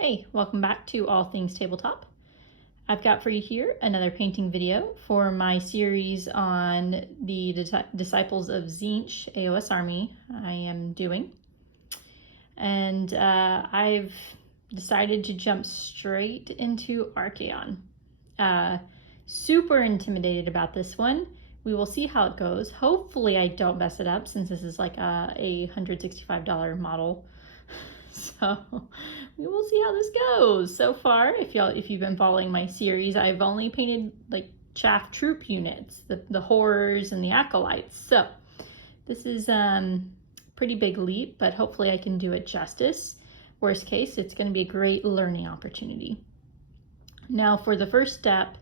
Hey, welcome back to All Things Tabletop. I've got for you here another painting video for my series on the Disciples of Tzeentch AOS army I am doing. And I've decided to jump straight into Archaon. Super intimidated about this one. We will see how it goes. Hopefully I don't mess it up since this is like a $165 model. So we will see how this goes. So far, if you've been following my series, I've only painted like chaff troop units, the horrors and the acolytes. So this is pretty big leap, but hopefully I can do it justice. Worst case, it's going to be a great learning opportunity. Now for the first step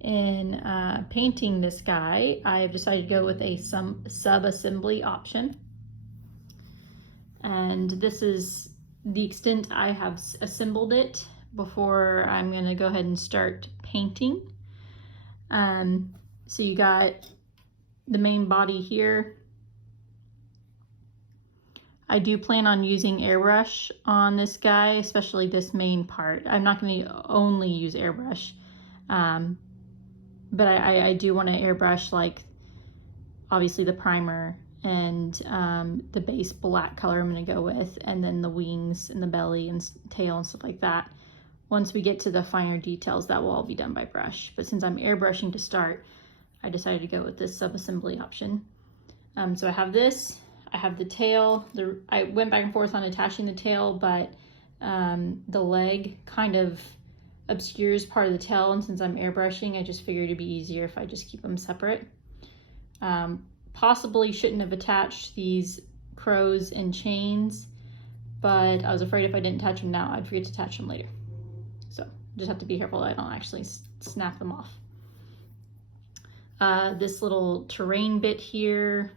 in painting this guy, I have decided to go with a sub-assembly option. And this is the extent I have assembled it before I'm going to go ahead and start painting. So you got the main body here. I do plan on using airbrush on this guy, especially this main part. I'm not going to only use airbrush, but I do want to airbrush like obviously the primer and the base black color I'm going to go with, and then the wings and the belly and tail and stuff like that. Once we get to the finer details, that will all be done by brush. But since I'm airbrushing to start, I decided to go with this sub-assembly option. So I have this, I have the tail. I went back and forth on attaching the tail, but the leg kind of obscures part of the tail, and since I'm airbrushing, I just figured it'd be easier if I just keep them separate. Possibly shouldn't have attached these crows and chains, but I was afraid if I didn't attach them now, I'd forget to attach them later. So just have to be careful that I don't actually snap them off. This little terrain bit here,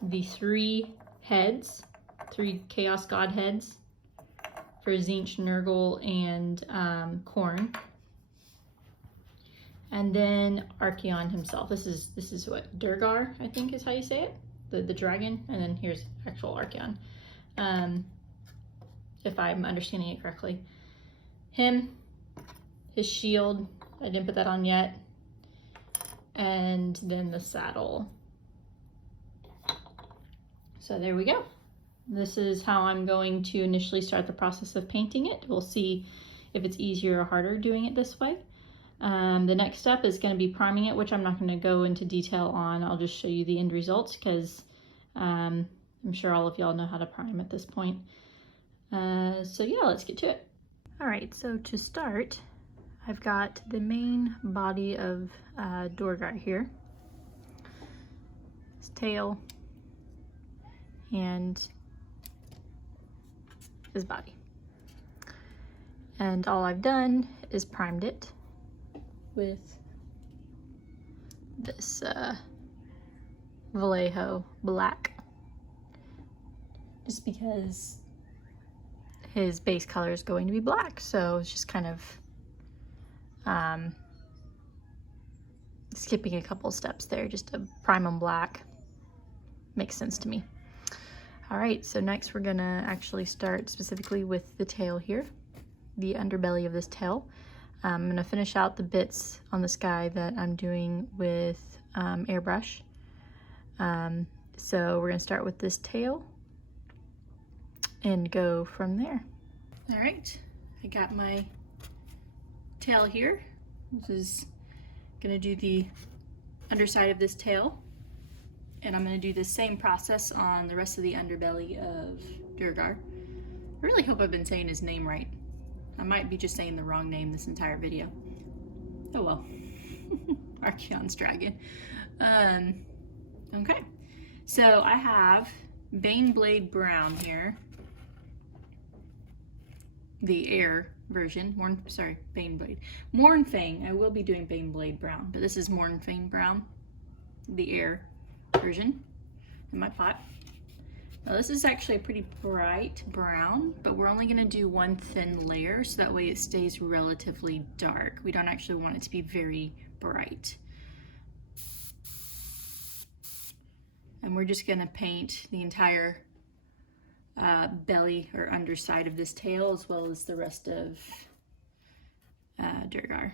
the three Chaos God heads for Tzeentch, Nurgle, and Khorne. And then Archaon himself. This is what, Durgar, I think is how you say it, the dragon. And then here's actual Archaon, if I'm understanding it correctly. Him, his shield, I didn't put that on yet, and then the saddle. So there we go. This is how I'm going to initially start the process of painting it. We'll see if it's easier or harder doing it this way. The next step is going to be priming it, which I'm not going to go into detail on. I'll just show you the end results because I'm sure all of y'all know how to prime at this point. So yeah, let's get to it. All right, so to start, I've got the main body of Durgar here. His tail and his body. And all I've done is primed it with this Vallejo black, just because his base color is going to be black, so it's just kind of skipping a couple steps there just to prime them black. Makes sense to me. All right, so next we're gonna actually start specifically with the tail here, the underbelly of this tail. I'm gonna finish out the bits on this guy that I'm doing with airbrush. So we're gonna start with this tail and go from there. All right, I got my tail here. This is gonna do the underside of this tail, and I'm gonna do the same process on the rest of the underbelly of Durgar. I really hope I've been saying his name right. I might be just saying the wrong name this entire video. Oh well. Archaon's dragon. Okay, so I have Baneblade Brown here. The air version. Baneblade. Mournfang. I will be doing Baneblade Brown, but this is Mournfang Brown, the air version in my pot. Now this is actually a pretty bright brown, but we're only going to do one thin layer so that way it stays relatively dark. We don't actually want it to be very bright. And we're just going to paint the entire belly or underside of this tail, as well as the rest of Durgar.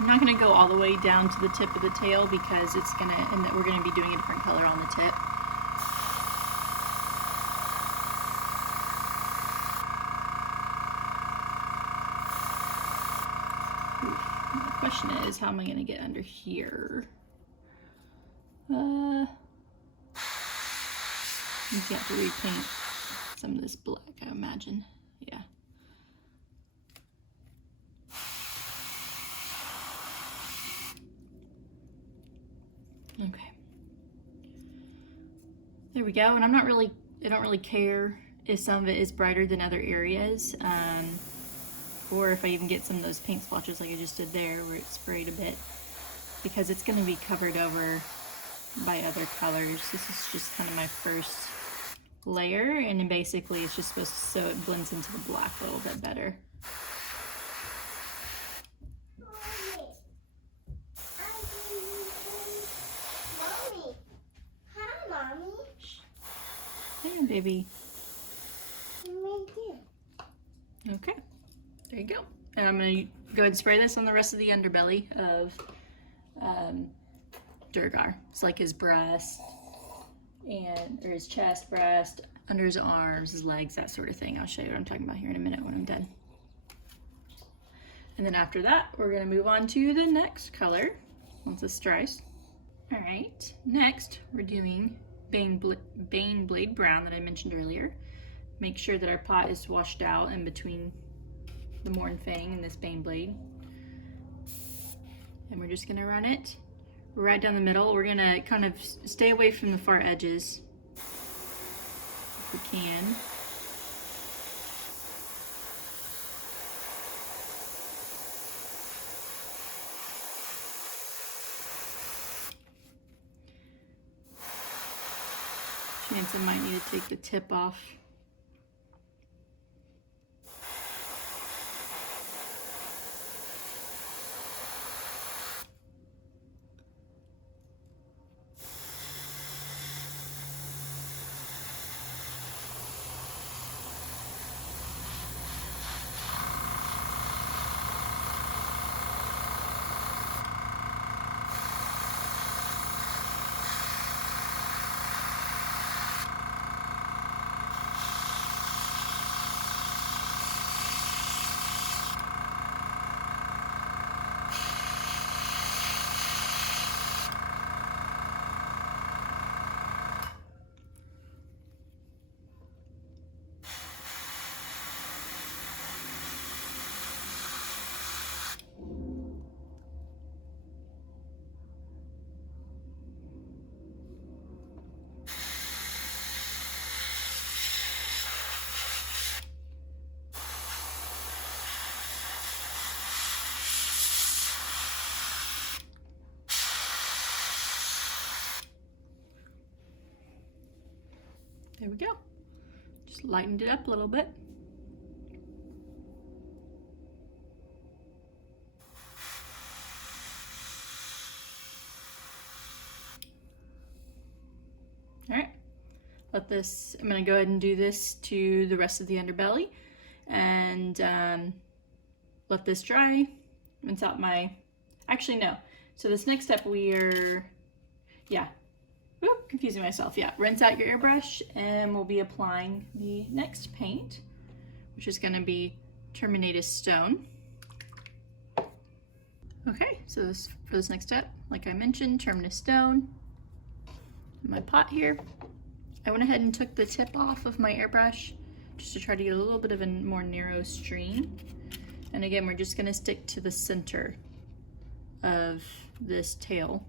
I'm not going to go all the way down to the tip of the tail because it's going to, and we're going to be doing a different color on the tip. The question is, how am I going to get under here? I'm just going to have to repaint some of this black, I imagine. Yeah. Okay. There we go. And I don't really care if some of it is brighter than other areas, or if I even get some of those paint splotches like I just did there where it sprayed a bit, because it's going to be covered over by other colors. This is just kind of my first layer, and then basically it's just supposed to, so it blends into the black a little bit better. Hey, baby. Okay, there you go. And I'm going to go ahead and spray this on the rest of the underbelly of Durgar. It's like his breast, or his chest, breast, under his arms, his legs, that sort of thing. I'll show you what I'm talking about here in a minute when I'm done. And then after that, we're going to move on to the next color once this dries. All right, next we're doing Bane Blade Brown that I mentioned earlier. Make sure that our pot is washed out in between the Morn Fang and this Bane Blade. And we're just gonna run it right down the middle. We're gonna kind of stay away from the far edges if we can. Chance I might need to take the tip off. There we go. Just lightened it up a little bit. All right, let this, I'm gonna go ahead and do this to the rest of the underbelly and let this dry. Rinse out my, actually no. So this next step confusing myself. Yeah, rinse out your airbrush and we'll be applying the next paint, which is gonna be Terminatus Stone. Okay, so for this next step, like I mentioned, Terminatus Stone. My pot here. I went ahead and took the tip off of my airbrush just to try to get a little bit of a more narrow stream. And again, we're just gonna stick to the center of this tail.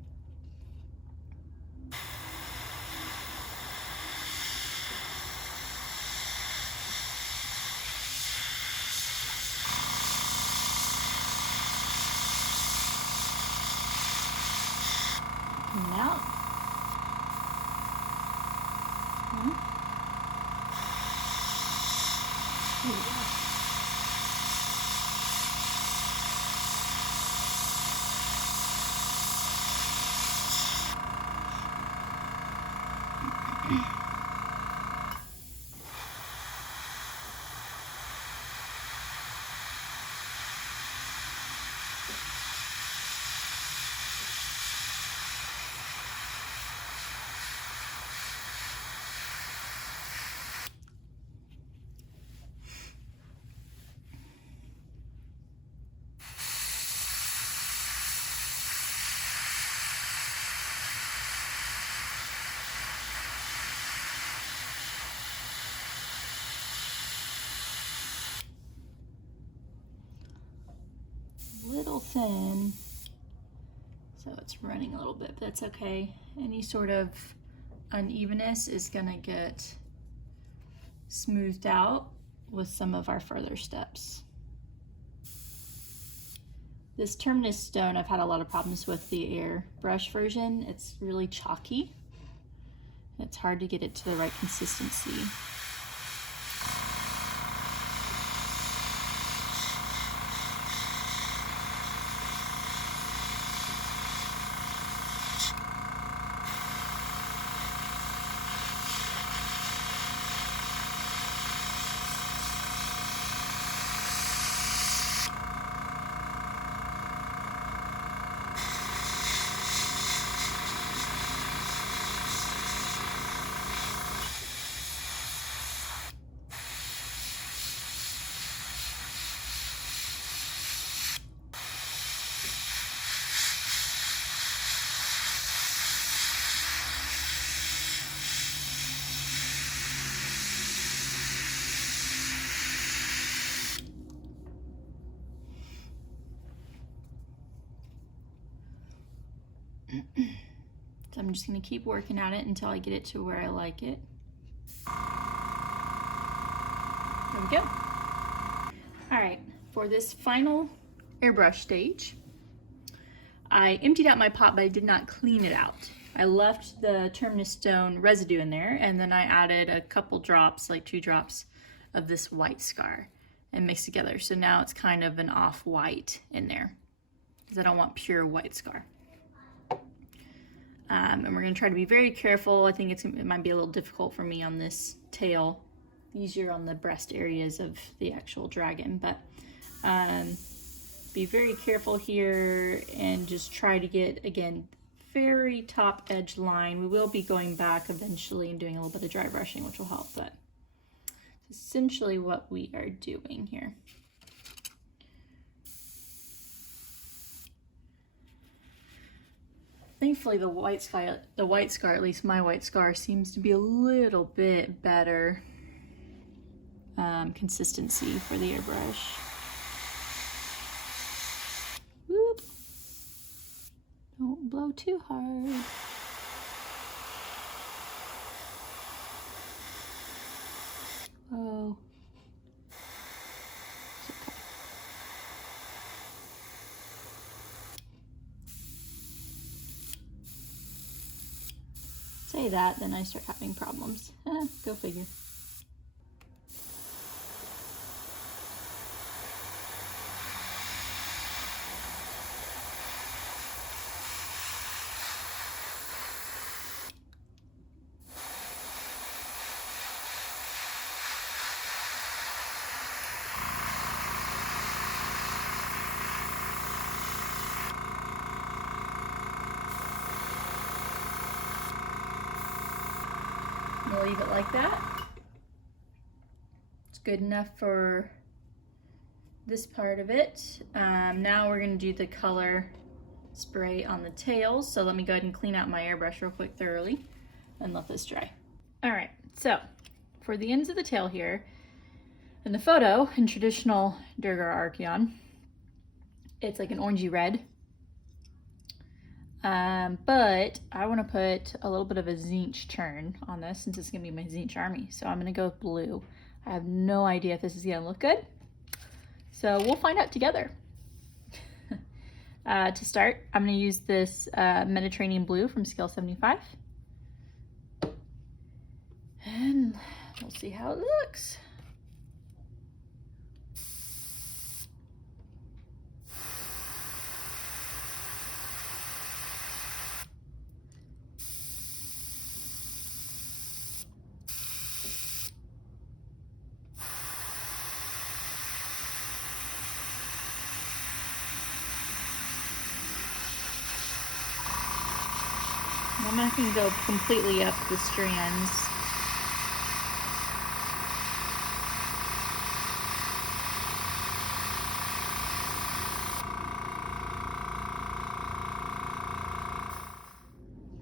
Little thin, so it's running a little bit, but that's okay. Any sort of unevenness is gonna get smoothed out with some of our further steps. This terminus stone, I've had a lot of problems with the airbrush version. It's really chalky. It's hard to get it to the right consistency. So I'm just gonna keep working at it until I get it to where I like it. There we go. All right, for this final airbrush stage, I emptied out my pot, but I did not clean it out. I left the terminus stone residue in there, and then I added a couple drops, like 2 drops of this white scar and mixed together. So now it's kind of an off-white in there because I don't want pure white scar. And we're gonna try to be very careful. I think it might be a little difficult for me on this tail, easier on the breast areas of the actual dragon, but be very careful here and just try to get, again, very top edge line. We will be going back eventually and doing a little bit of dry brushing, which will help, but essentially what we are doing here. Thankfully, the white scar, at least my white scar, seems to be a little bit better consistency for the airbrush. Whoop. Don't blow too hard. Whoa. Say that, then I start having problems. Go figure. We'll leave it like that. It's good enough for this part of it. Now we're going to do the color spray on the tails. So let me go ahead and clean out my airbrush real quick thoroughly and let this dry. All right, so for the ends of the tail here, in the photo, in traditional Durgar Archaon, it's like an orangey red. But I want to put a little bit of a Tzeentch turn on this since it's going to be my Tzeentch army. So I'm going to go with blue. I have no idea if this is going to look good. So we'll find out together. To start, I'm going to use this Mediterranean blue from scale 75. We'll see how it looks. I'm not going to go completely up the strands.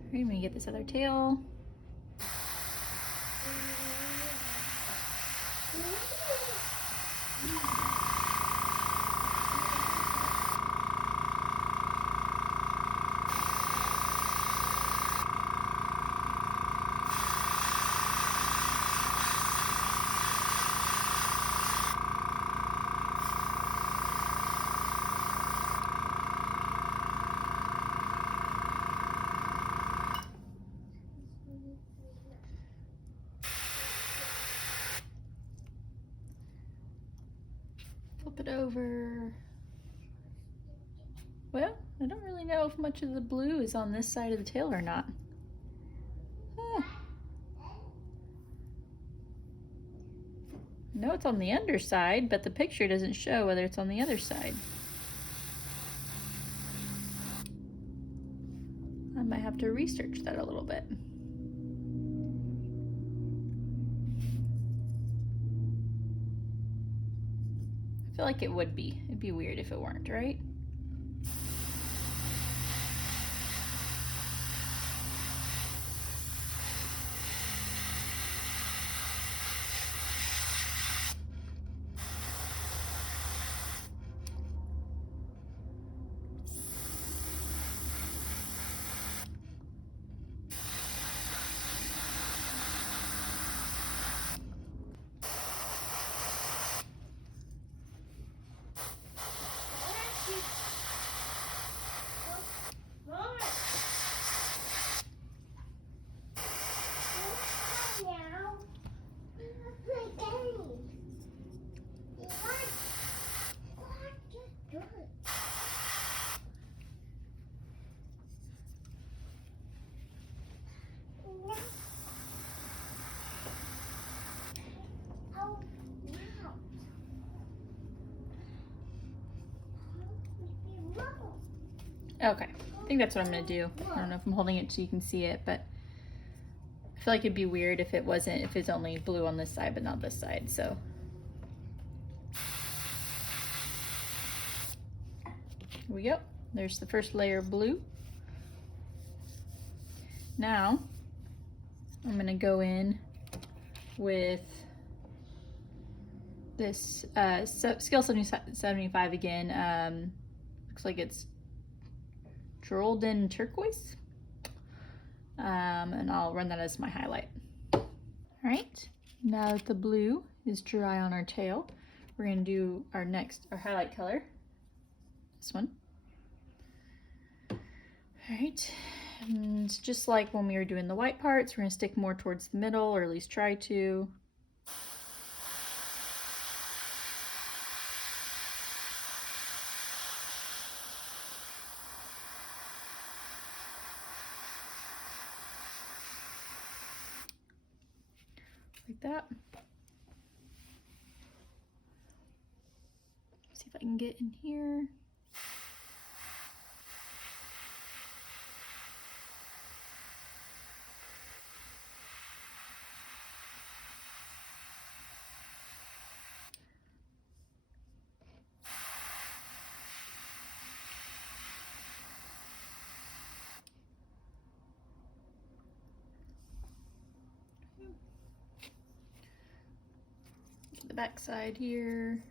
Alright, I'm going to get this other tail. Flip it over. Well, I don't really know if much of the blue is on this side of the tail or not. I know it's on the underside, but the picture doesn't show whether it's on the other side. I might have to research that a little bit. I feel like it would be. It'd be weird if it weren't, right? Okay, I think that's what I'm gonna do. I don't know if I'm holding it so you can see it, but I feel like it'd be weird if it's only blue on this side but not this side, so. Here we go. There's the first layer of blue. Now, I'm gonna go in with this scale 75 again. Looks like it's Jordan turquoise, and I'll run that as my highlight. All right, now that the blue is dry on our tail, we're gonna do our highlight color, this one. All right, and just like when we were doing the white parts, we're gonna stick more towards the middle, or at least try to. Like that. See if I can get in here. The back side here.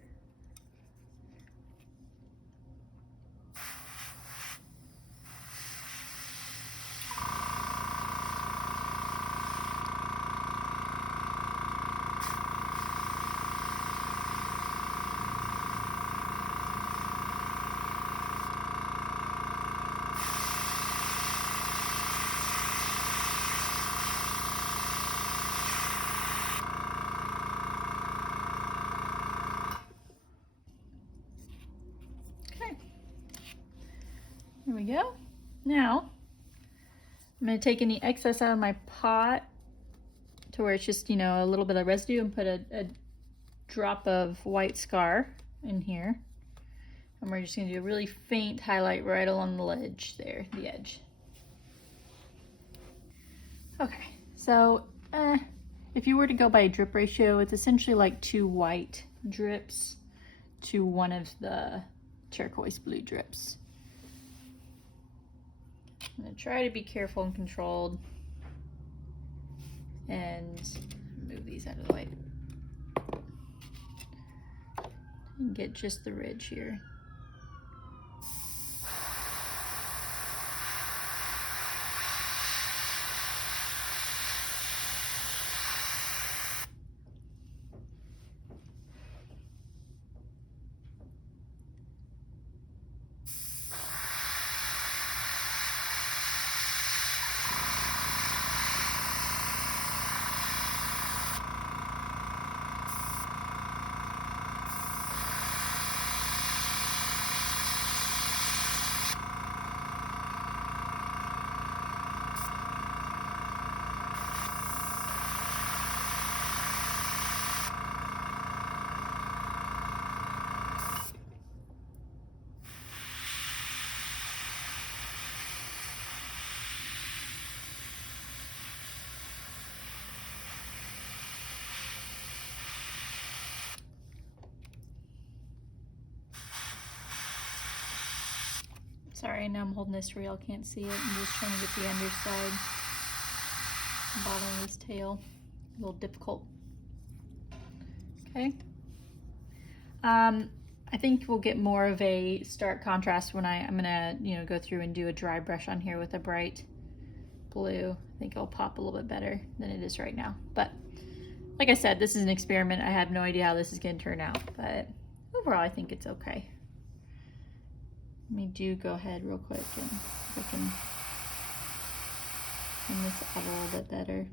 go. Now, I'm going to take any excess out of my pot to where it's just, you know, a little bit of residue, and put a drop of white scar in here. And we're just going to do a really faint highlight right along the ledge there, the edge. Okay, so if you were to go by a drip ratio, it's essentially like 2 white drips to 1 of the turquoise blue drips. I'm going to try to be careful and controlled and move these out of the way and get just the ridge here. Sorry, now I'm holding this for y'all can't see it. I'm just trying to get the underside, bottom of this tail. A little difficult. Okay. I think we'll get more of a stark contrast when I'm gonna, you know, go through and do a dry brush on here with a bright blue. I think it'll pop a little bit better than it is right now. But like I said, this is an experiment. I have no idea how this is gonna turn out, but overall I think it's okay. Let me go ahead real quick and see if I can bring this out a little bit better.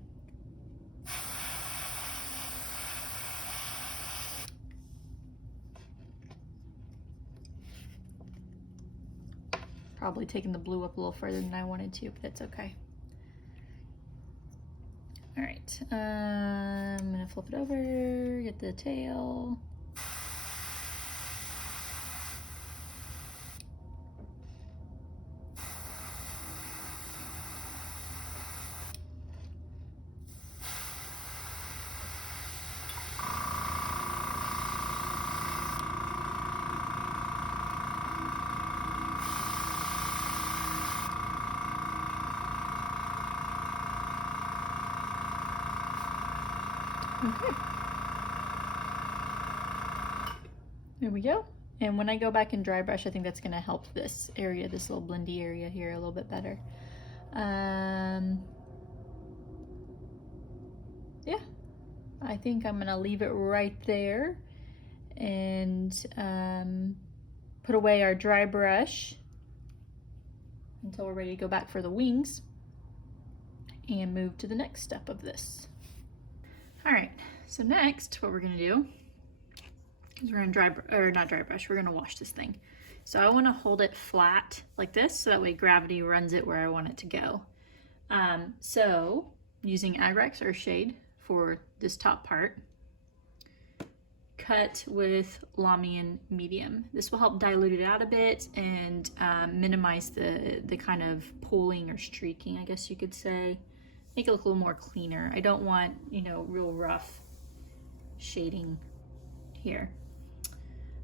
Probably taking the blue up a little further than I wanted to, but that's okay. All right, I'm gonna flip it over, get the tail. Okay. There we go. And when I go back and dry brush, I think that's going to help this area, this little blendy area here, a little bit better. Yeah, I think I'm going to leave it right there and put away our dry brush until we're ready to go back for the wings and move to the next step of this. All right, so next what we're gonna do is we're gonna wash this thing. So I wanna hold it flat like this, so that way gravity runs it where I want it to go. So using Agrax Earthshade for this top part, cut with Lamian Medium. This will help dilute it out a bit and minimize the kind of pooling or streaking, I guess you could say. Make it look a little more cleaner. I don't want, you know, real rough shading here.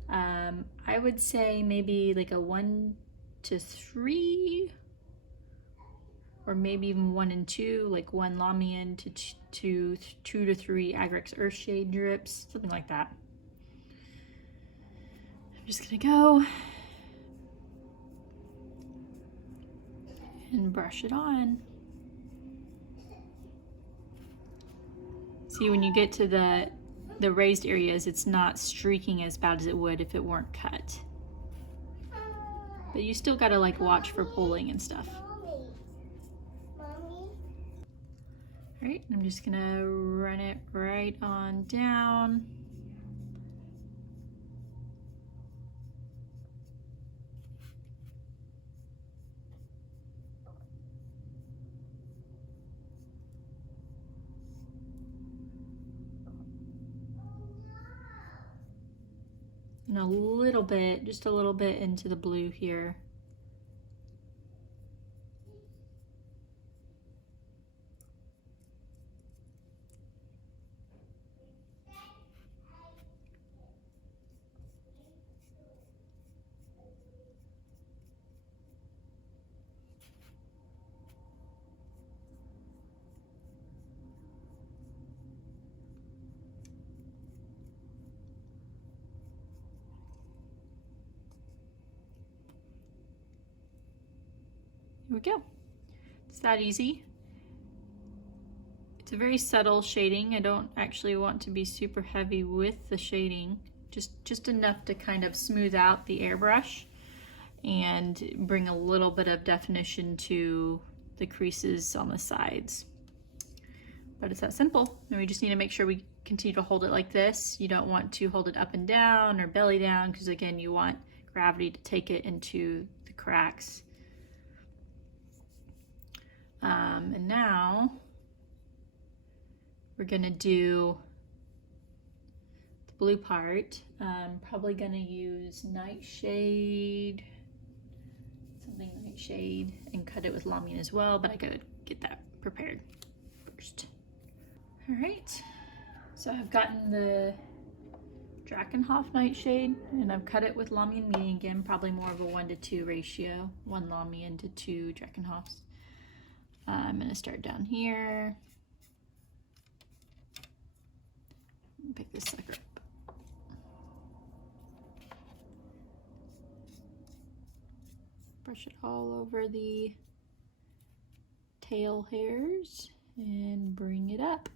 I would say maybe like a 1 to 3, or maybe even 1 and 2, like 1 Lamian to 2 to 3 Agrax Earthshade drips, something like that. I'm just gonna go and brush it on. See, when you get to the raised areas, it's not streaking as bad as it would if it weren't cut. But you still gotta like watch for pulling and stuff. All right, I'm just gonna run it right on down. And a little bit, just a little bit into the blue here. Here we go. It's that easy. It's a very subtle shading. I don't actually want to be super heavy with the shading, just enough to kind of smooth out the airbrush and bring a little bit of definition to the creases on the sides. But it's that simple, and we just need to make sure we continue to hold it like this. You don't want to hold it up and down or belly down, because again, you want gravity to take it into the cracks. And now we're gonna do the blue part. I'm probably gonna use Nightshade, something Nightshade, and cut it with Lamian as well, but I gotta get that prepared first. All right, so I've gotten the Drakenhof Nightshade, and I've cut it with Lamian medium again, probably more of a 1:2 ratio, 1 Lamian to 2 Drakenhofs. I'm gonna start down here. Pick this sucker up. Brush it all over the tail hairs and bring it up.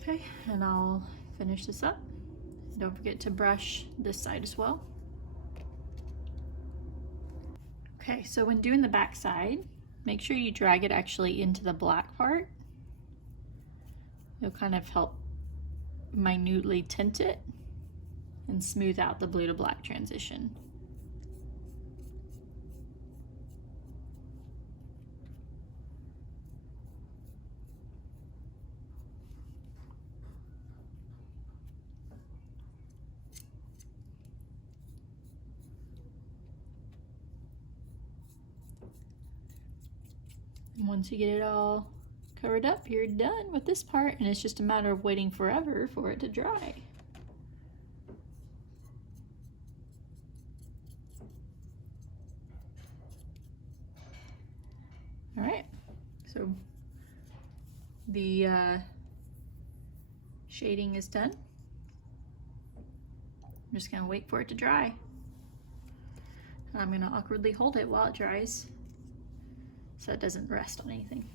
Okay, and I'll finish this up. Don't forget to brush this side as well. Okay, so when doing the back side, make sure you drag it actually into the black part. It'll kind of help minutely tint it and smooth out the blue to black transition. And once you get it all covered up, you're done with this part, and it's just a matter of waiting forever for it to dry. All right, so the shading is done. I'm just gonna wait for it to dry. I'm gonna awkwardly hold it while it dries so it doesn't rest on anything.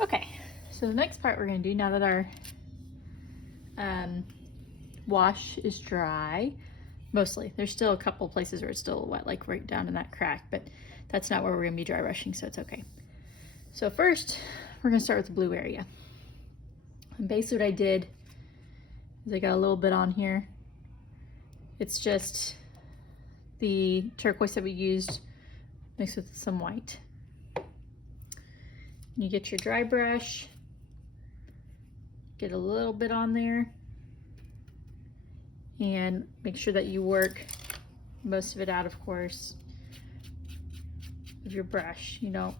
Okay, so the next part we're gonna do, now that our wash is dry, mostly, there's still a couple places where it's still wet, like right down in that crack, but that's not where we're gonna be dry brushing, so it's okay. So first, we're gonna start with the blue area. And basically what I did is I got a little bit on here. It's just the turquoise that we used mixed with some white. You get your dry brush, get a little bit on there, and make sure that you work most of it out, of course, with your brush. You know,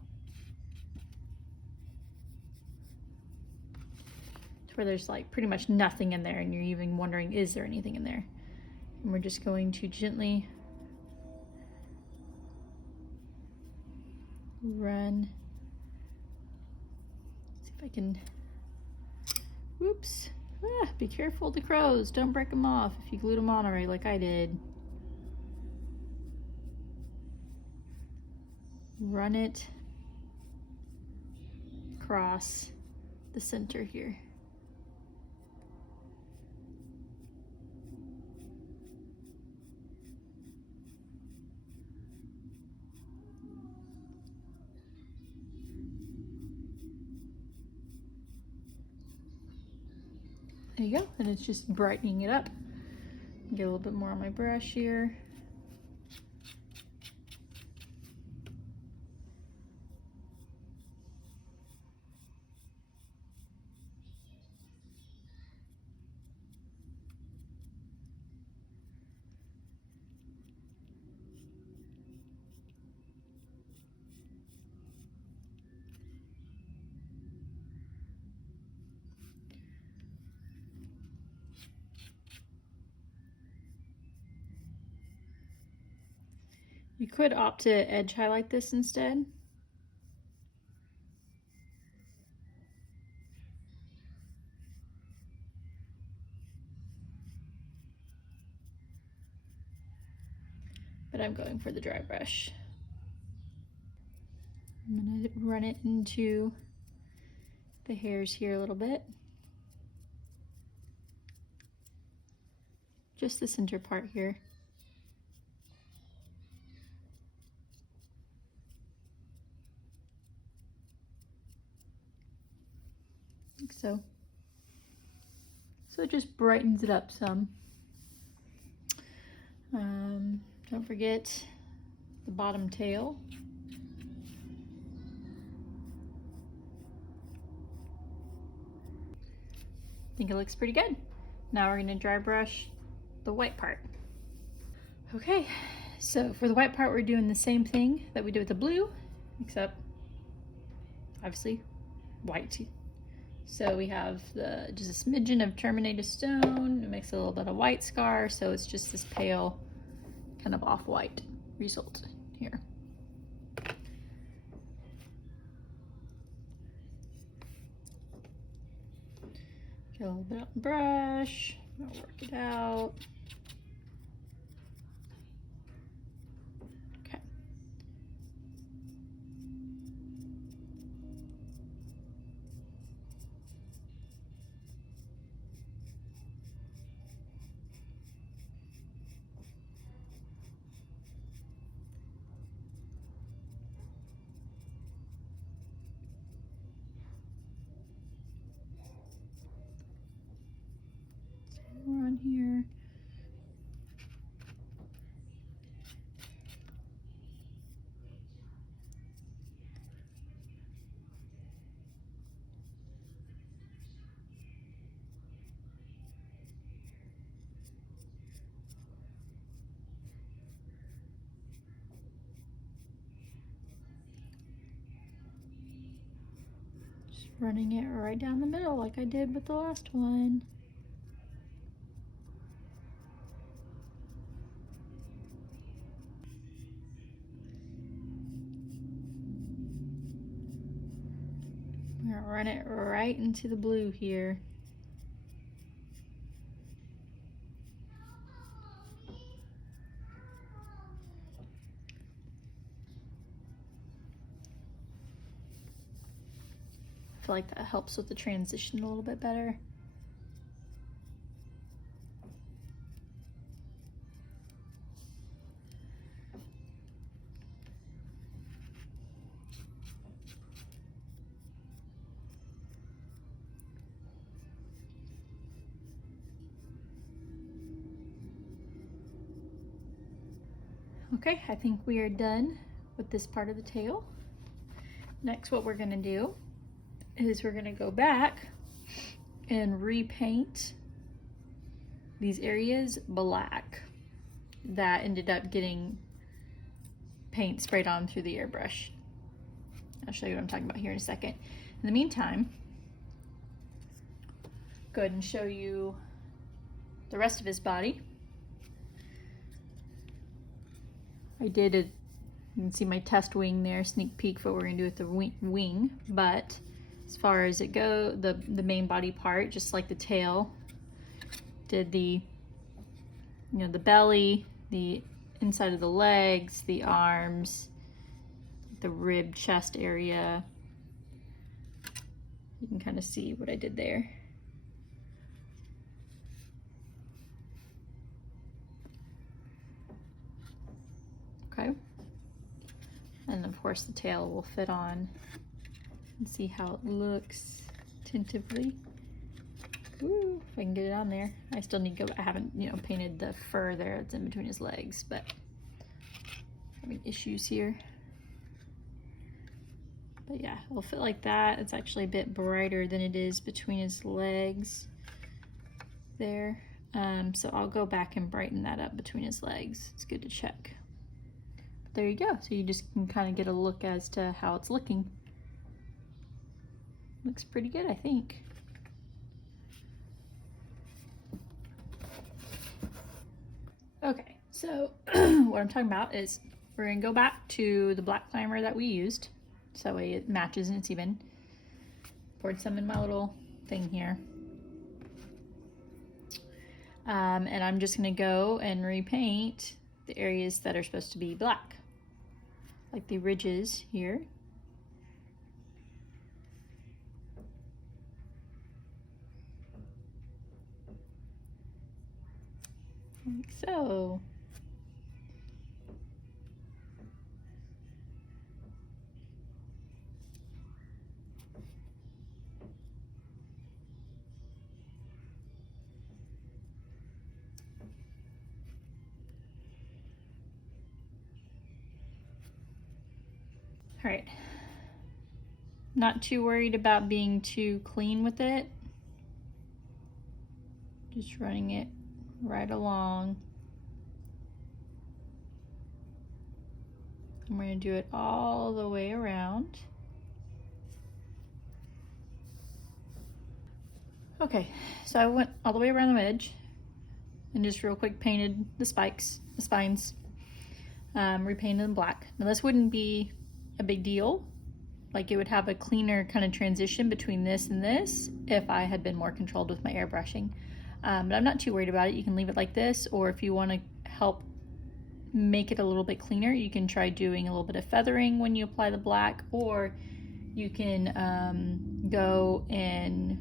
to where there's like pretty much nothing in there and you're even wondering, is there anything in there? And we're just going to gently run. See if I can, whoops. Be careful of the crows, don't break them off if you glued them on already like I did. Run it across the center here. There you go, and it's just brightening it up. Get a little bit more on my brush here. You could opt to edge highlight this instead. But I'm going for the dry brush. I'm gonna run it into the hairs here a little bit. Just the center part here. Like so. So it just brightens it up some. Don't forget the bottom tail. I think it looks pretty good. Now we're going to dry brush the white part. Okay, so for the white part we're doing the same thing that we did with the blue, except obviously white. So we have just a smidgen of terminated stone. It makes a little bit of white scar, so it's just this pale kind of off-white result here. Get a little bit on the brush, I'll work it out. Okay. More on here. Just running it right down the middle like I did with the last one. I'm gonna run it right into the blue here. I feel like that helps with the transition a little bit better. Okay, I think we are done with this part of the tail. Next, what we're gonna do is we're gonna go back and repaint these areas black that ended up getting paint sprayed on through the airbrush. I'll show you what I'm talking about here in a second. In the meantime, go ahead and show you the rest of his body. I did it, you can see my test wing there, sneak peek for what we're gonna do with the wing, but as far as it go, the main body part, just like the tail, did the, you know, the belly, the inside of the legs, the arms, the rib chest area. You can kind of see what I did there. Okay. And of course the tail will fit on and see how it looks tentatively. Ooh, if I can get it on there. I still need to go, I haven't, you know, painted the fur there that's in between his legs, but having issues here. But yeah, it'll fit like that. It's actually a bit brighter than it is between his legs there. So I'll go back and brighten that up between his legs. It's good to check. But there you go. So you just can kind of get a look as to how it's looking. Looks pretty good, I think. Okay, so what I'm talking about is we're gonna go back to the black primer that we used. So that way it matches and it's even. Poured some in my little thing here. And I'm just gonna go and repaint the areas that are supposed to be black. Like the ridges here. Like so. All right. Not too worried about being too clean with it. Just running it right along. I'm going to do it all the way around. Okay, so I went all the way around the edge and just real quick painted the spikes, the spines, repainted them black. Now this wouldn't be a big deal. Like it would have a cleaner kind of transition between this and this if I had been more controlled with my airbrushing. But I'm not too worried about it. You can leave it like this, or if you want to help make it a little bit cleaner, you can try doing a little bit of feathering when you apply the black, or you can go and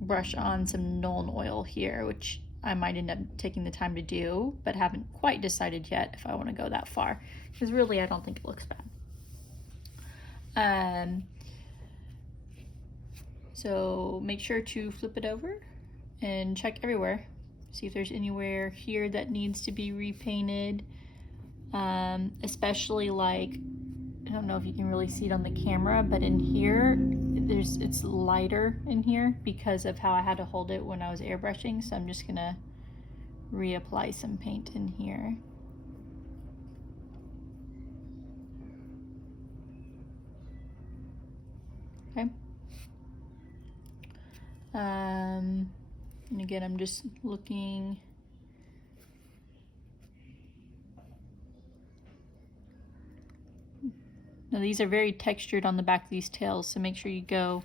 brush on some Nuln oil here, which I might end up taking the time to do, but haven't quite decided yet if I want to go that far, because really I don't think it looks bad. So make sure to flip it over and check everywhere. See if there's anywhere here that needs to be repainted. Especially like, I don't know if you can really see it on the camera, but in here, it's lighter in here because of how I had to hold it when I was airbrushing. So I'm just gonna reapply some paint in here. Okay. And again, I'm just looking. Now these are very textured on the back of these tails, so make sure you go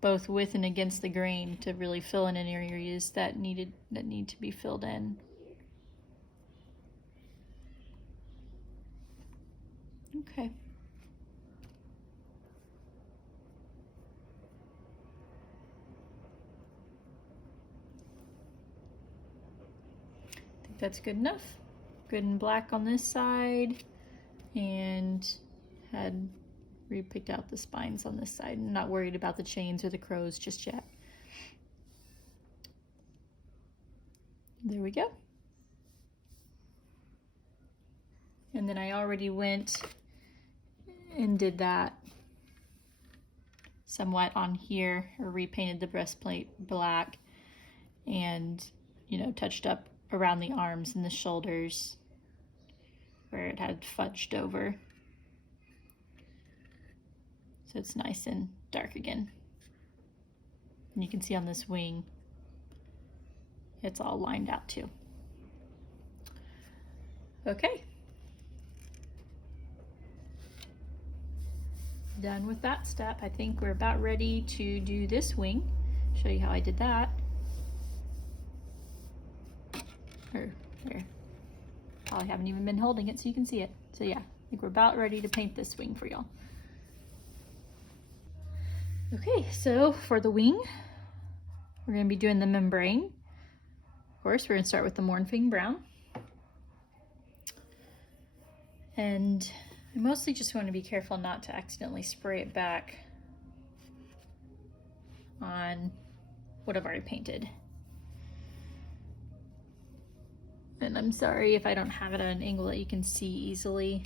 both with and against the grain to really fill in any areas that need to be filled in. Okay. I think that's good enough. Good and black on this side, and had re-picked out the spines on this side. I'm not worried about the chains or the crows just yet. There we go. And then I already went and did that somewhat on here, or repainted the breastplate black, and, you know, touched up around the arms and the shoulders where it had fudged over. So it's nice and dark again. And you can see on this wing, it's all lined out too. Okay. Done with that step. I think we're about ready to do this wing. Show you how I did that. Or there. Probably haven't even been holding it so you can see it. So yeah, I think we're about ready to paint this wing for y'all. Okay, so for the wing, we're going to be doing the membrane. Of course, we're going to start with the Mornfing Brown. And I mostly just want to be careful not to accidentally spray it back on what I've already painted. And I'm sorry if I don't have it at an angle that you can see easily.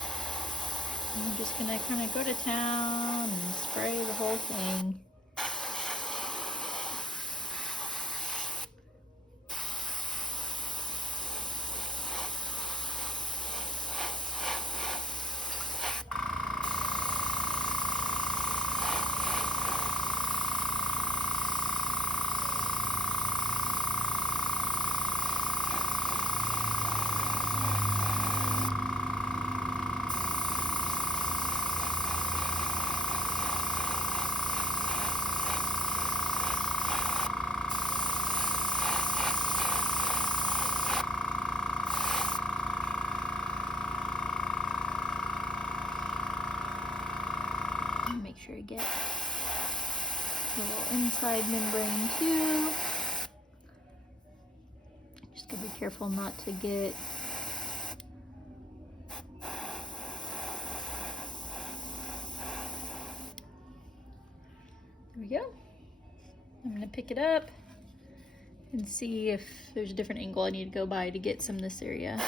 I'm just gonna kind of go to town and spray the whole thing. Make sure you get the little inside membrane too. Just gotta be careful not to get there we go. I'm gonna pick it up and see if there's a different angle I need to go by to get some of this area.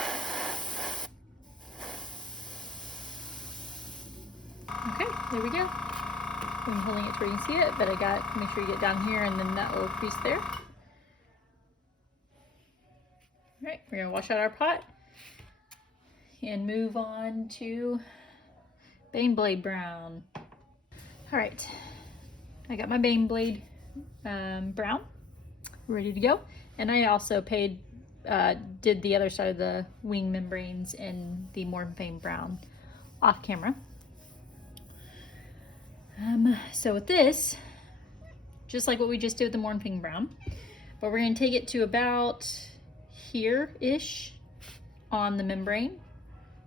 Okay, there we go. I'm holding it to where you can see it, but I got, make sure you get down here and then that little crease there. All right, we're gonna wash out our pot and move on to Baneblade Brown. All right, I got my Baneblade Brown ready to go. And I also did the other side of the wing membranes in the Mornfang Brown off camera. So with this, just like what we just did with the Mornfang Brown, but we're gonna take it to about here-ish on the membrane.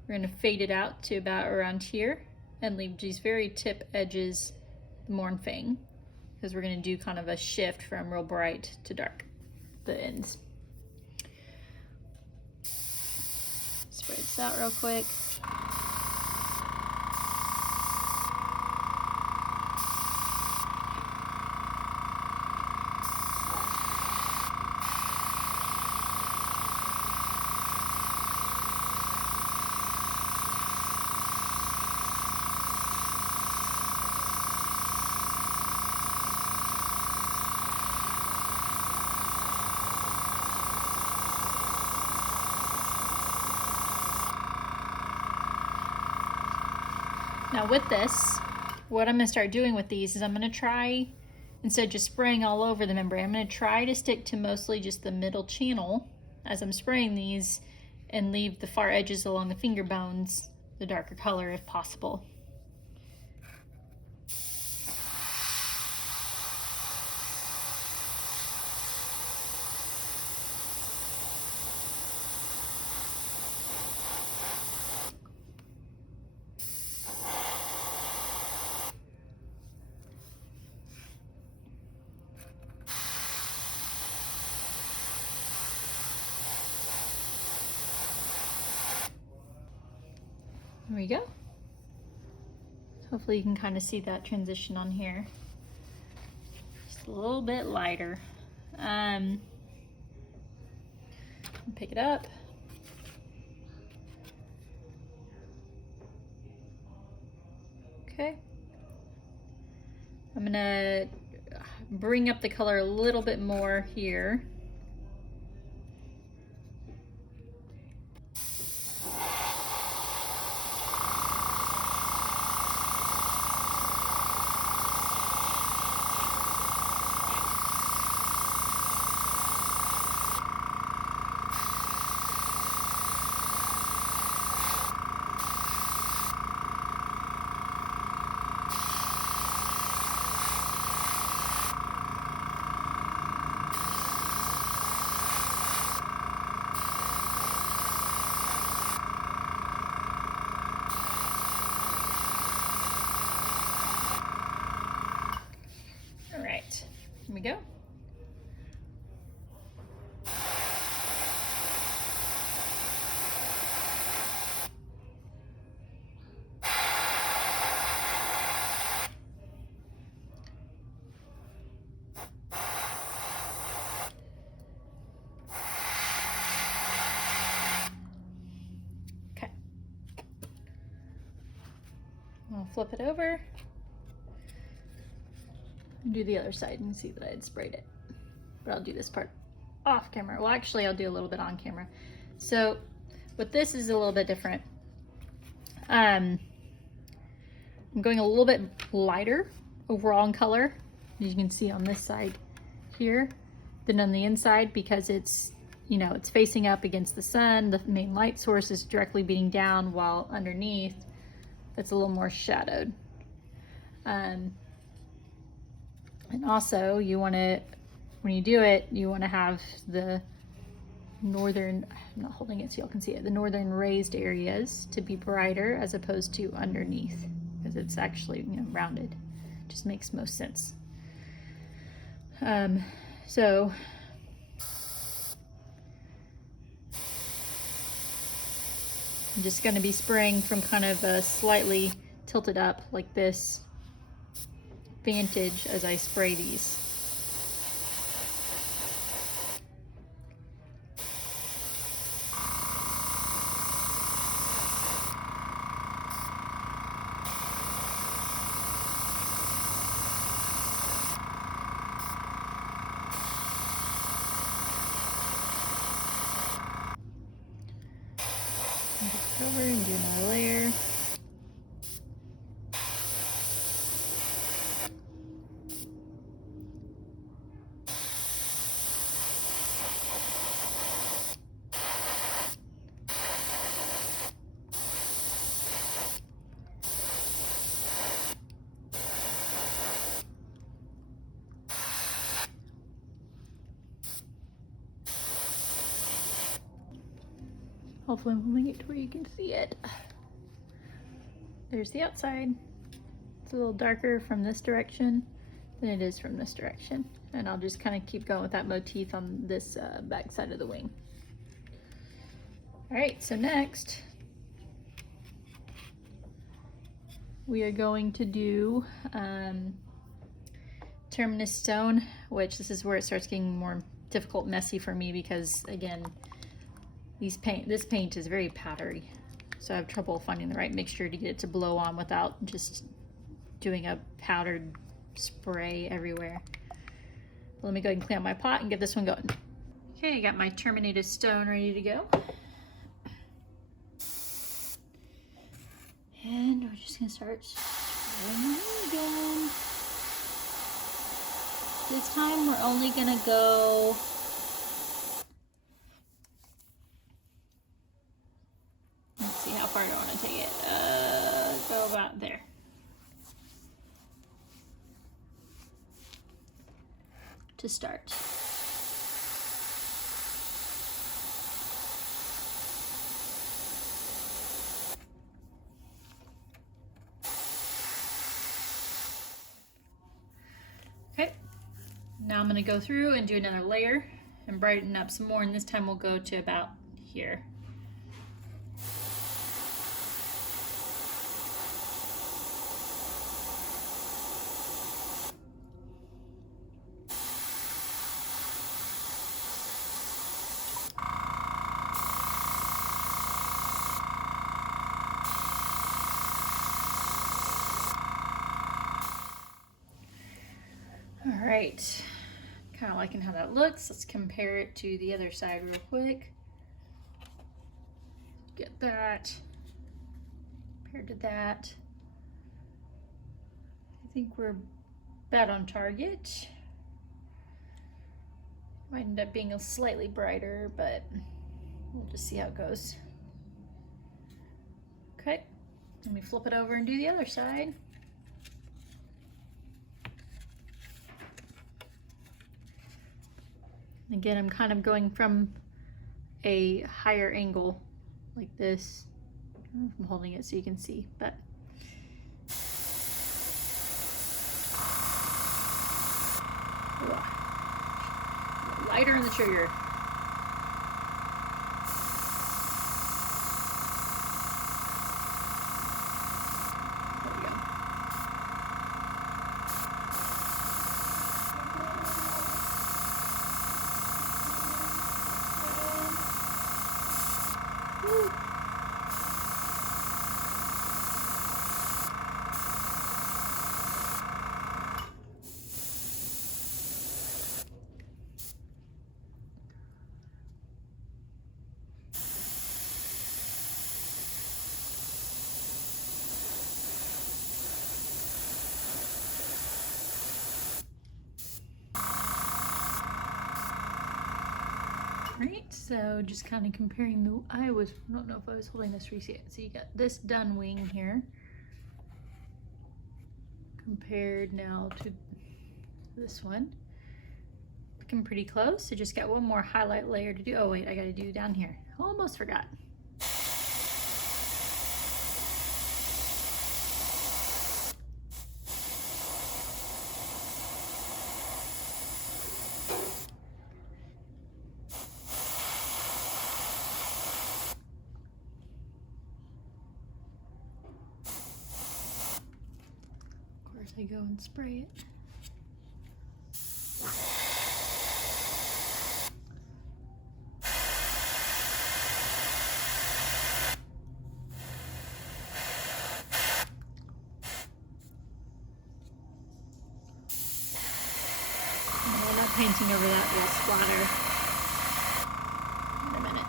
We're gonna fade it out to about around here and leave these very tip edges, the Mornfang, because we're gonna do kind of a shift from real bright to dark, the ends. Spread this out real quick. Now with this, what I'm gonna start doing with these is I'm gonna try, instead of just spraying all over the membrane, I'm gonna try to stick to mostly just the middle channel as I'm spraying these and leave the far edges along the finger bones the darker color if possible. There we go. Hopefully you can kind of see that transition on here. Just a little bit lighter. Pick it up. Okay. I'm gonna bring up the color a little bit more here. All right, here we go. I'll flip it over and do the other side and see that I had sprayed it. But I'll do this part off camera. Well, actually, I'll do a little bit on camera. So with this is a little bit different. I'm going a little bit lighter overall in color, as you can see on this side here, than on the inside, because it's, you know, it's facing up against the sun. The main light source is directly beating down, while underneath it's a little more shadowed. And also you want to, when you do it, you want to have the northern, I'm not holding it so y'all can see it, the northern raised areas to be brighter as opposed to underneath, because it's actually, you know, rounded. Just makes most sense. So I'm just going to be spraying from kind of a slightly tilted up like this vantage as I spray these. Over and do another layer. Hopefully I'm holding it to where you can see it. There's the outside. It's a little darker from this direction than it is from this direction. And I'll just kind of keep going with that motif on this back side of the wing. All right, so next we are going to do Terminus Stone, which this is where it starts getting more difficult, messy for me, because again, this paint is very powdery, so I have trouble finding the right mixture to get it to blow on without just doing a powdered spray everywhere. But let me go ahead and clean out my pot and get this one going. Okay, I got my Terminated Stone ready to go. And we're just gonna start spraying again. This time we're only gonna go how far do I want to take it? Go about there. To start. Okay, now I'm going to go through and do another layer and brighten up some more, and this time we'll go to about here. All right, kind of liking how that looks. Let's compare it to the other side real quick. Get that compared to that. I think we're about on target. Might end up being a slightly brighter, but we'll just see how it goes. Okay, let me flip it over and do the other side. Again, I'm kind of going from a higher angle like this. I don't know if I'm holding it so you can see, but lighter on the trigger. There we go. Right, so just kind of comparing the, I don't know if I was holding this for you yet. So you got this done wing here compared now to this one. Looking pretty close. So just got one more highlight layer to do. Oh wait, I gotta do down here. Almost forgot. I go and spray it. I'm not painting over that little splatter. In a minute.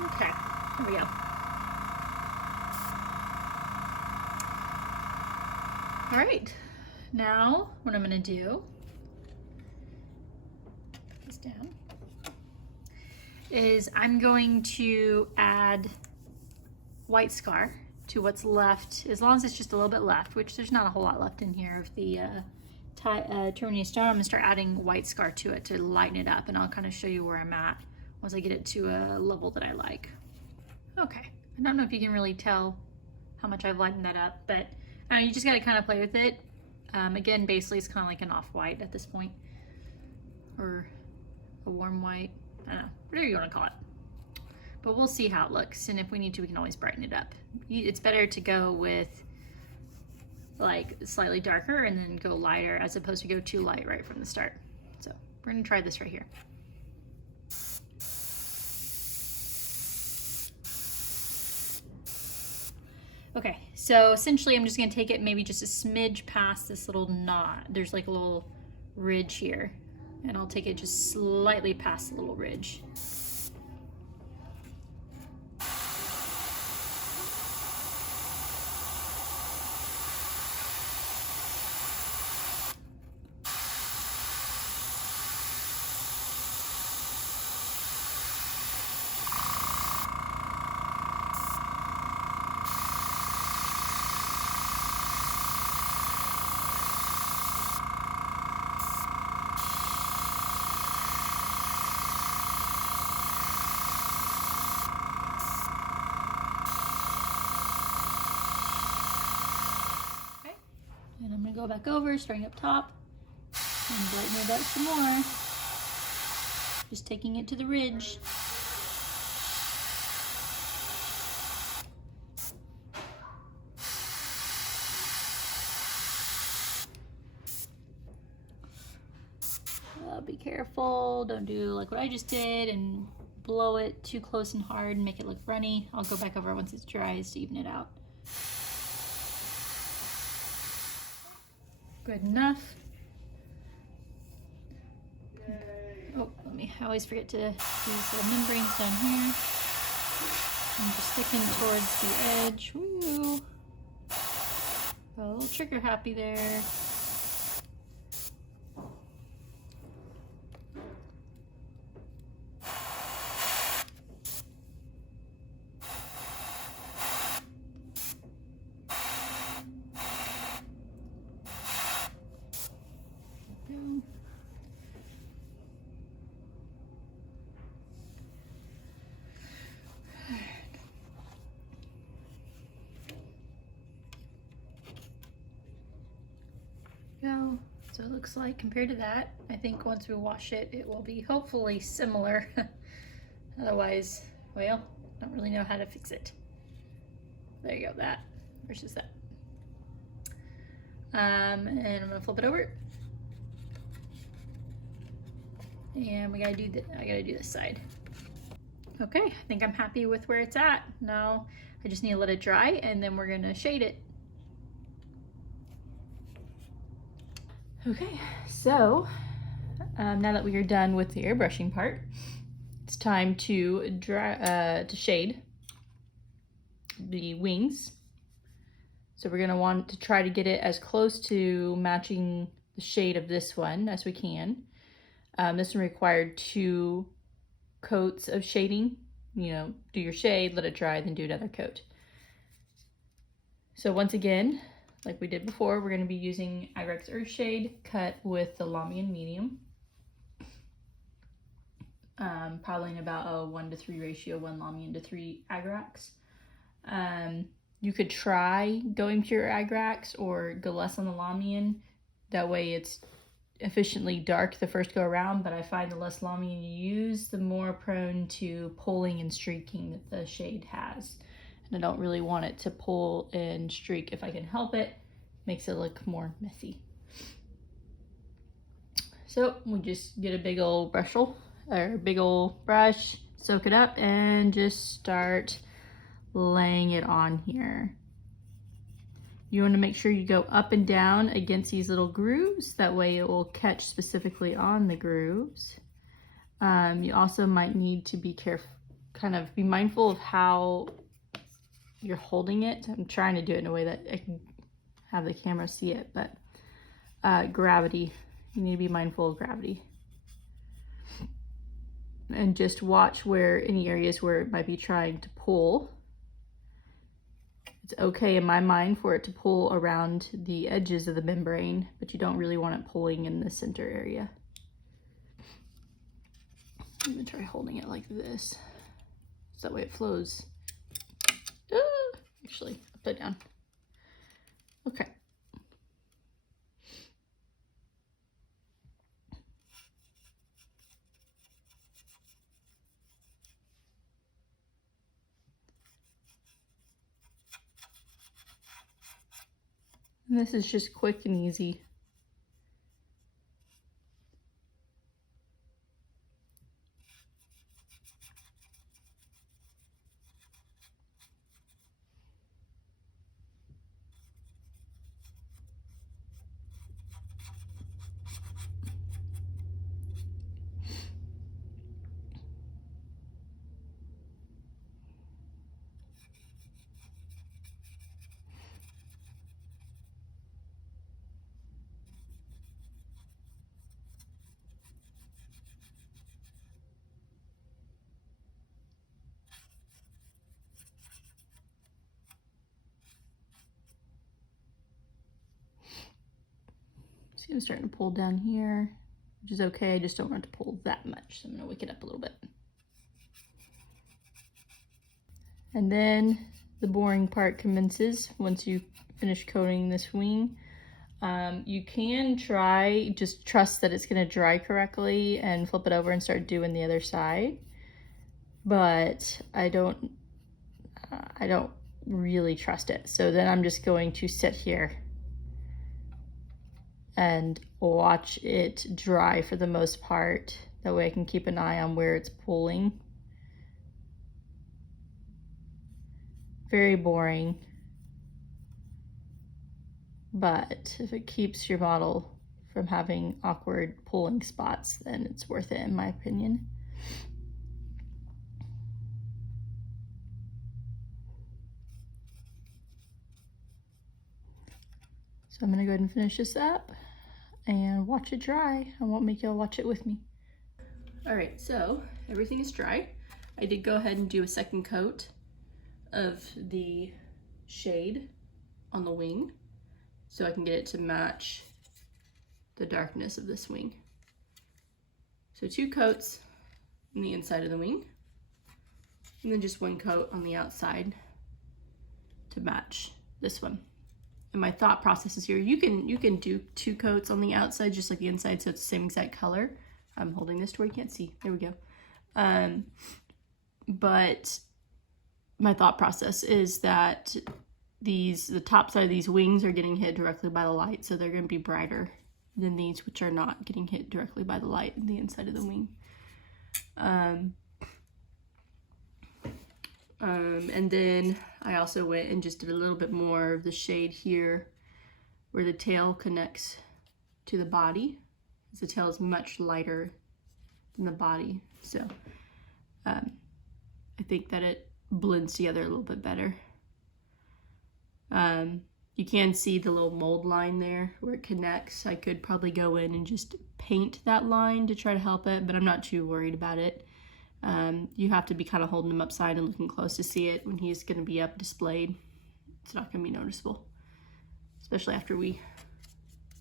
Okay, there we go. All right, now what I'm gonna do, put this down, is I'm going to add white scar to what's left, as long as it's just a little bit left, which there's not a whole lot left in here of the Terminating Stone. I'm gonna start adding white scar to it to lighten it up, and I'll kind of show you where I'm at once I get it to a level that I like. Okay, I don't know if you can really tell how much I've lightened that up, but you just gotta kind of play with it. Again, basically it's kind of like an off-white at this point, or a warm white, I don't know, whatever you wanna call it. But we'll see how it looks, and if we need to, we can always brighten it up. It's better to go with like slightly darker and then go lighter, as opposed to go too light right from the start. So we're gonna try this right here. Okay, so essentially I'm just gonna take it maybe just a smidge past this little knot. There's like a little ridge here, and I'll take it just slightly past the little ridge. And I'm gonna go back over, starting up top, and brighten it up some more. Just taking it to the ridge. Be careful, don't do like what I just did and blow it too close and hard and make it look runny. I'll go back over once it's dries to even it out. Good enough. Oh, I always forget to use the membranes down here. I'm just sticking towards the edge. Woo! Got a little trigger happy there. Go. So it looks like compared to that, I think once we wash it, it will be hopefully similar. Otherwise, well, don't really know how to fix it. There you go, that versus that. And I'm gonna flip it over. And we gotta do I gotta do this side. Okay, I think I'm happy with where it's at. Now I just need to let it dry, and then we're gonna shade it. Okay, so now that we are done with the airbrushing part, it's time to shade. the wings. So we're going to want to try to get it as close to matching the shade of this one as we can. This one required 2 coats of shading. You know, do your shade, let it dry, then do another coat. So once again, like we did before, we're going to be using Agrax Earthshade cut with the Lamian medium. Probably in about a 1:3 ratio, 1 Lamian to 3 Agrax. You could try going pure Agrax or go less on the Lamian. That way it's efficiently dark the first go around, but I find the less Lamian you use, the more prone to pulling and streaking that the shade has. And I don't really want it to pull and streak if I can help it. Makes it look more messy. So we just get a big old brush, soak it up, and just start laying it on here. You want to make sure you go up and down against these little grooves. That way it will catch specifically on the grooves. You also might need to be careful, kind of be mindful of how you're holding it. I'm trying to do it in a way that I can have the camera see it, but gravity. You need to be mindful of gravity. And just watch where any areas where it might be trying to pull. It's okay in my mind for it to pull around the edges of the membrane, but you don't really want it pulling in the center area. I'm gonna try holding it like this, so that way it flows. Actually, upside down. Okay. And this is just quick and easy. See, I'm starting to pull down here, which is okay. I just don't want it to pull that much, so I'm gonna wake it up a little bit. And then the boring part commences once you finish coating this wing. You can try, just trust that it's gonna dry correctly and flip it over and start doing the other side. But I don't really trust it. So then I'm just going to sit here and watch it dry for the most part. That way I can keep an eye on where it's pulling. Very boring, but if it keeps your model from having awkward pulling spots, then it's worth it in my opinion. So I'm gonna go ahead and finish this up and watch it dry. I won't make y'all watch it with me. All right, so everything is dry. I did go ahead and do a second coat of the shade on the wing so I can get it to match the darkness of this wing. So 2 coats on the inside of the wing, and then just 1 coat on the outside to match this one. And my thought process is here, you can do 2 coats on the outside just like the inside, so it's the same exact color. I'm holding this to where you can't see. There we go. But my thought process is that the top side of these wings are getting hit directly by the light, so they're going to be brighter than these, which are not getting hit directly by the light in the inside of the wing. And then I also went and just did a little bit more of the shade here where the tail connects to the body, because the tail is much lighter than the body. So I think that it blends together a little bit better. You can see the little mold line there where it connects. I could probably go in and just paint that line to try to help it, but I'm not too worried about it. You have to be kind of holding him upside and looking close to see it when he's going to be up displayed. It's not going to be noticeable, especially after we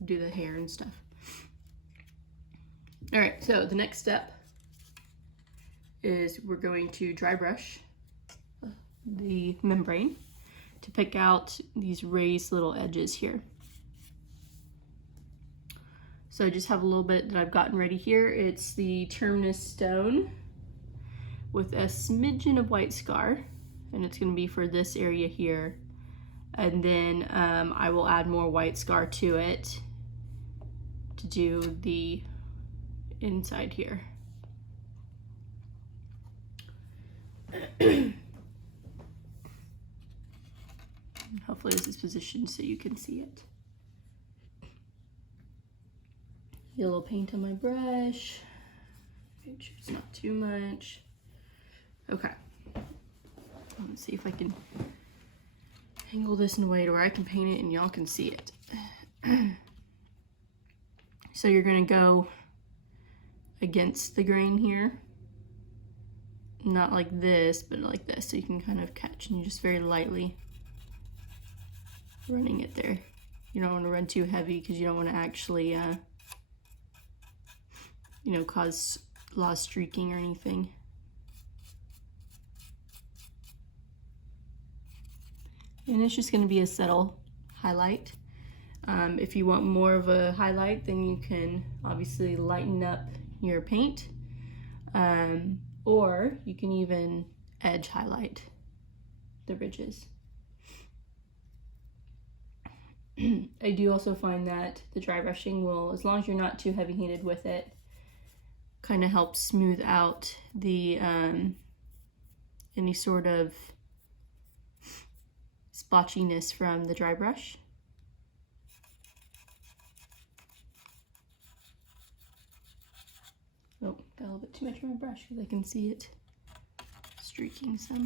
do the hair and stuff. All right, so the next step is we're going to dry brush the membrane to pick out these raised little edges here. So I just have a little bit that I've gotten ready here. It's the terminus stone with a smidgen of white scar, and it's going to be for this area here. And then I will add more white scar to it to do the inside here. Hopefully this is positioned so you can see it. Get a little paint on my brush. Make sure it's not too much. Okay. Let's see if I can angle this in a way to where I can paint it and y'all can see it. So you're gonna go against the grain here. Not like this, but like this, so you can kind of catch, and you just very lightly running it there. You don't want to run too heavy because you don't want to actually, you know, cause a lot of streaking or anything. And it's just going to be a subtle highlight. If you want more of a highlight, then you can obviously lighten up your paint. Or you can even edge highlight the ridges. I do also find that the dry brushing will, as long as you're not too heavy-handed with it, kind of helps smooth out the any sort of splotchiness from the dry brush. Oh, got a little bit too much on my brush because I can see it streaking some.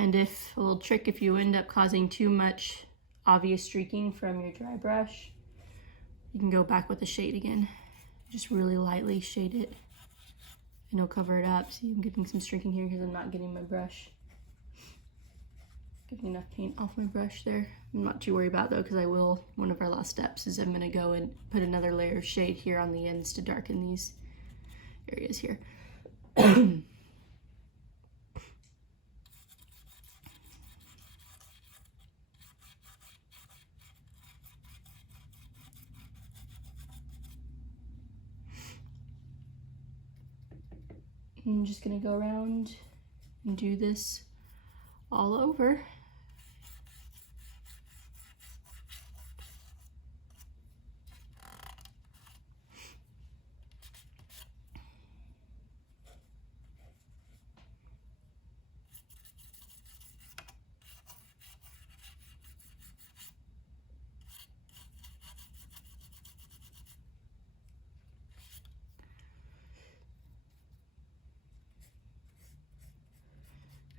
And if, a little trick, if you end up causing too much obvious streaking from your dry brush, you can go back with the shade again. Just really lightly shade it and it'll cover it up. See, I'm getting some streaking here because I'm not getting my brush. Getting enough paint off my brush there. I'm not too worried about though, because I will, one of our last steps is I'm gonna go and put another layer of shade here on the ends to darken these areas here. I'm just gonna go around and do this all over.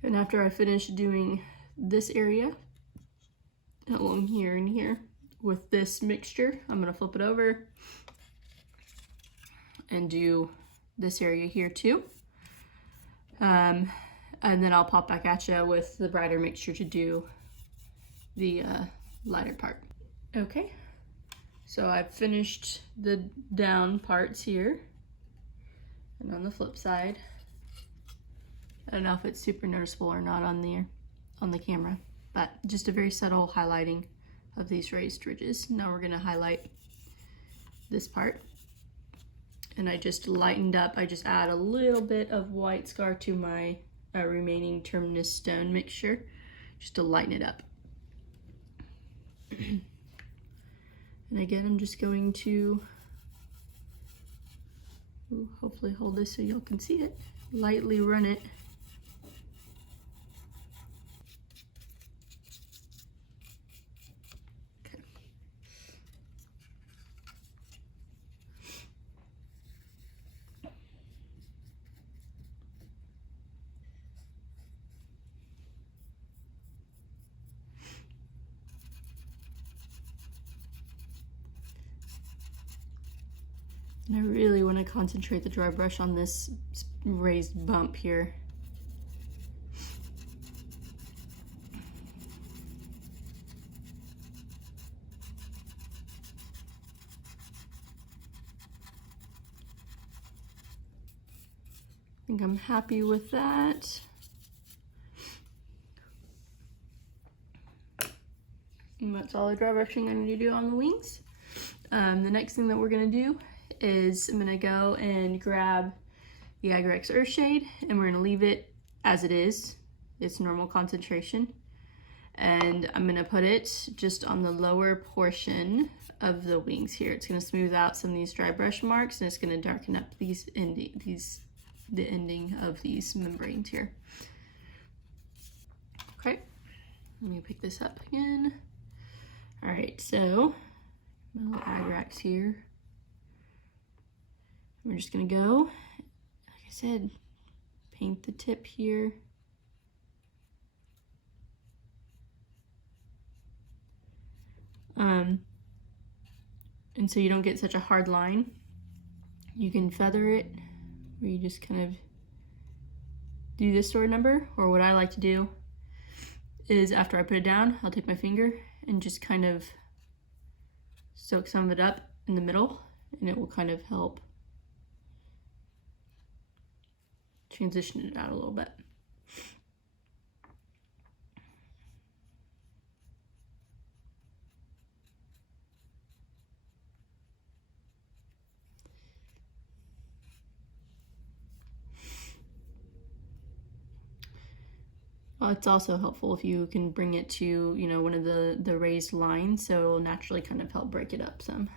And after I finish doing this area along here and here with this mixture, I'm gonna flip it over and do this area here too. And then I'll pop back at you with the brighter mixture to do the lighter part. Okay, so I've finished the down parts here. And on the flip side, I don't know if it's super noticeable or not on the camera, but just a very subtle highlighting of these raised ridges. Now we're gonna highlight this part. And I just lightened up, I just add a little bit of white scar to my remaining terminus stone mixture, just to lighten it up. And again, I'm just going to hopefully hold this so y'all can see it, lightly run it. And I really want to concentrate the dry brush on this raised bump here. I think I'm happy with that. And that's all the dry brushing I need to do on the wings. The next thing that we're gonna do is I'm gonna go and grab the Agrex Earthshade, and we're gonna leave it as it is, its normal concentration. And I'm gonna put it just on the lower portion of the wings here. It's gonna smooth out some of these dry brush marks, and it's gonna darken up the ending of these membranes here. Okay, let me pick this up again. All right, so my little Agrex here. We're just gonna go, like I said, paint the tip here. And so you don't get such a hard line. You can feather it, where you just kind of do this sort of number, or what I like to do is after I put it down, I'll take my finger and just kind of soak some of it up in the middle, and it will kind of help transition it out a little bit. It's also helpful if you can bring it to, you know, one of the raised lines, so it'll naturally kind of help break it up some.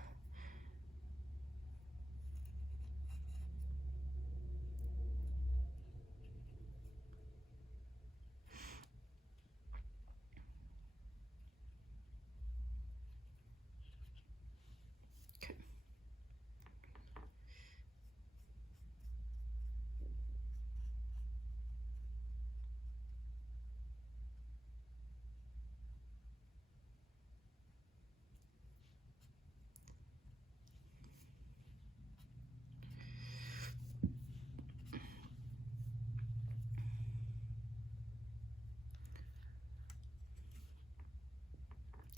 Okay.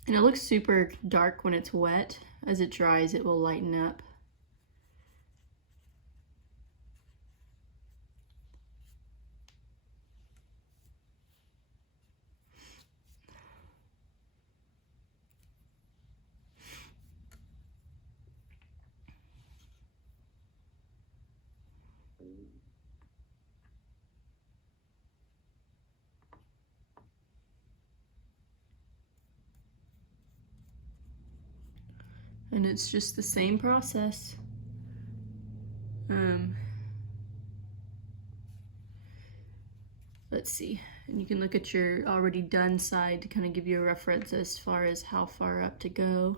And it looks super dark when it's wet. As it dries, it will lighten up. And it's just the same process. Let's see, and you can look at your already done side to kind of give you a reference as far as how far up to go.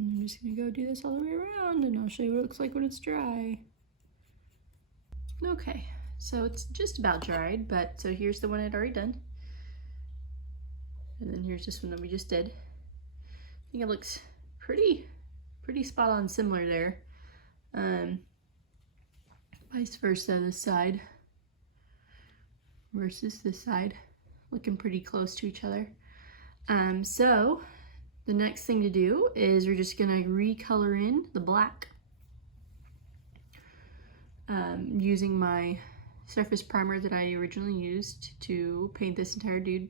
And I'm just gonna go do this all the way around, and I'll show you what it looks like when it's dry. Okay, so it's just about dried, but so here's the one I'd already done. And then here's this one that we just did. I think it looks pretty spot on similar there. Vice versa, this side versus this side, looking pretty close to each other. So the next thing to do is we're just gonna recolor in the black using my surface primer that I originally used to paint this entire dude.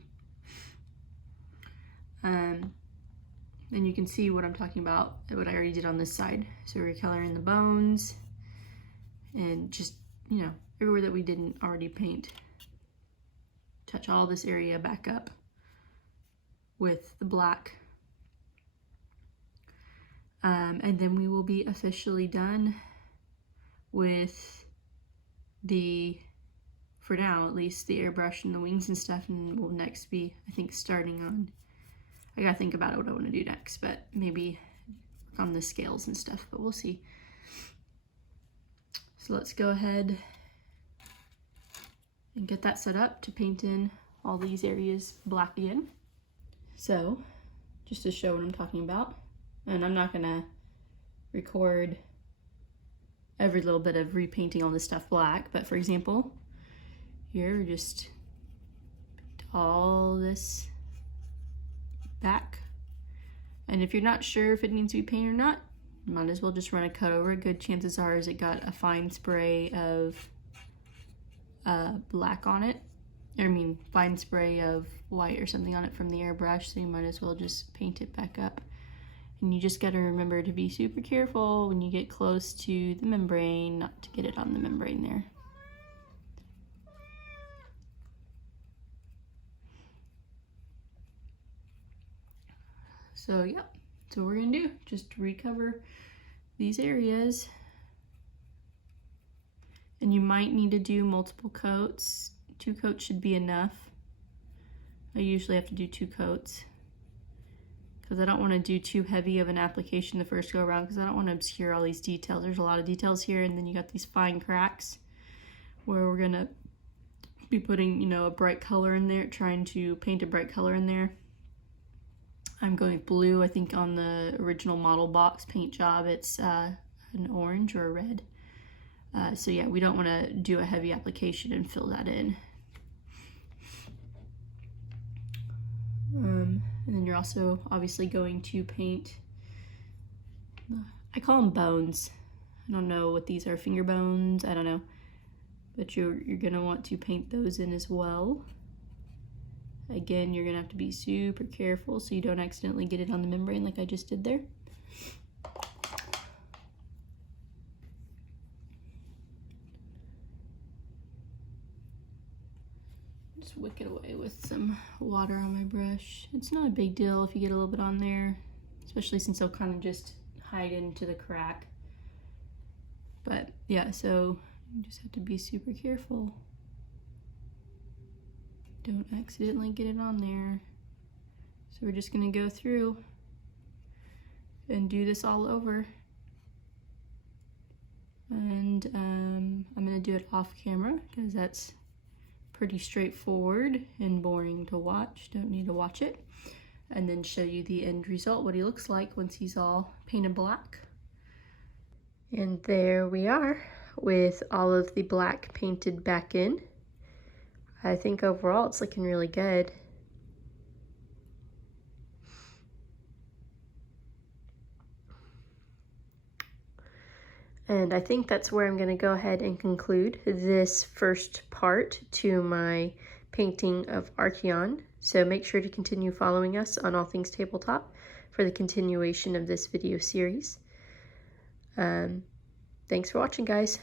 And you can see what I'm talking about, what I already did on this side. So we're coloring the bones and just, you know, everywhere that we didn't already paint. Touch all this area back up with the black. And then we will be officially done with the, for now at least, the airbrush and the wings and stuff, and we'll next be, I think, starting on, I gotta think about what I want to do next, but maybe work on the scales and stuff, but we'll see. So let's go ahead and get that set up to paint in all these areas black again. So just to show what I'm talking about, and I'm not gonna record every little bit of repainting all this stuff black, but for example, here just paint all this back. And if you're not sure if it needs to be painted or not, you might as well just run a cut over. Good chances are is it got a fine spray of black on it. I mean, fine spray of white or something on it from the airbrush, so you might as well just paint it back up. And you just gotta remember to be super careful when you get close to the membrane, not to get it on the membrane there. So yeah, so what we're gonna do, just recover these areas. And you might need to do multiple coats. 2 coats should be enough. I usually have to do 2 coats because I don't want to do too heavy of an application the first go around, because I don't want to obscure all these details. There's a lot of details here, and then you got these fine cracks where we're gonna be putting, you know, a bright color in there, trying to paint a bright color in there. I'm going with blue. I think on the original model box paint job it's an orange or a red. So yeah, we don't want to do a heavy application and fill that in. And then you're also obviously going to paint, I call them bones. I don't know what these are, finger bones, I don't know. But you're gonna want to paint those in as well. Again, you're gonna have to be super careful so you don't accidentally get it on the membrane like I just did there. Just wick it away with some water on my brush. It's not a big deal if you get a little bit on there, especially since they'll kind of just hide into the crack. But yeah, so you just have to be super careful. Don't accidentally get it on there. So we're just gonna go through and do this all over. And I'm gonna do it off camera because that's pretty straightforward and boring to watch. Don't need to watch it. And then show you the end result, what he looks like once he's all painted black. And there we are with all of the black painted back in. I think overall it's looking really good. And I think that's where I'm going to go ahead and conclude this first part to my painting of Archaon. So make sure to continue following us on All Things Tabletop for the continuation of this video series. Thanks for watching, guys.